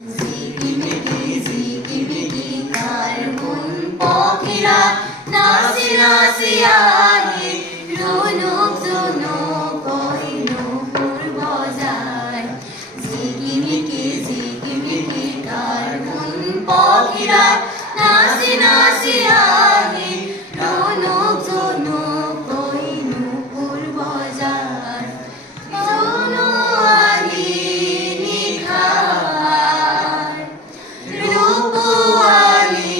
ঝিকিমিকি কার্বন পখিরা নাচি নাচি আহে রুনুক ঝুনুক কই নূপুর বজায় ঝিকিমিকি কার্বন পখিরা নাচি নাচি আহে রুনুক ঝুনুক কই নূপুর বজায় ঝুনু আহি নিখায় রূপওয়ালি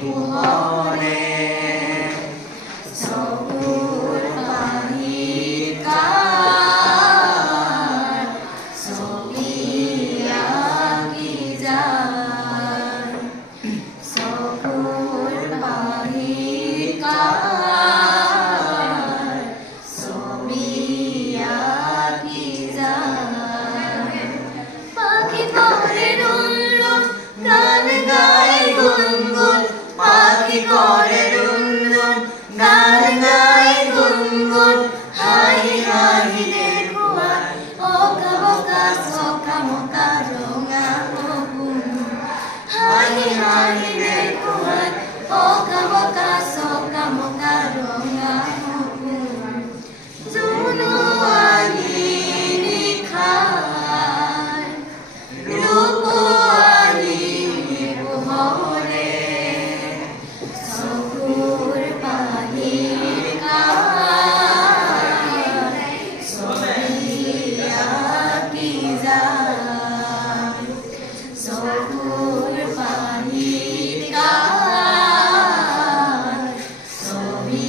পুহরে সবুর বাহিকার ছবি আঁকি যায় সবুর বাহিকার ছবি আঁকি যায় পাখি করে রুনরুন গান গায় গুনগুন পাখি করে রুনরুন গান গায় গুনগুন হাহি হাহি দেখো আর ওকা বোকা সোকা মোকা রঙা বগুন হাহি হাহি দেখো আর ওকা বোকা সোকা মোকা রঙা বগুন ঝুনু আহি নিখায় রূপওয়ালি পুহরে সবুর বাহিকার ছবি আঁকি যায় সবুর বাহিকার ছবি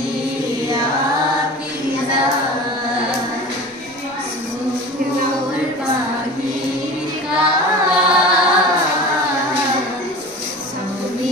আঁকি যায় সবুর বাহিকার ছবি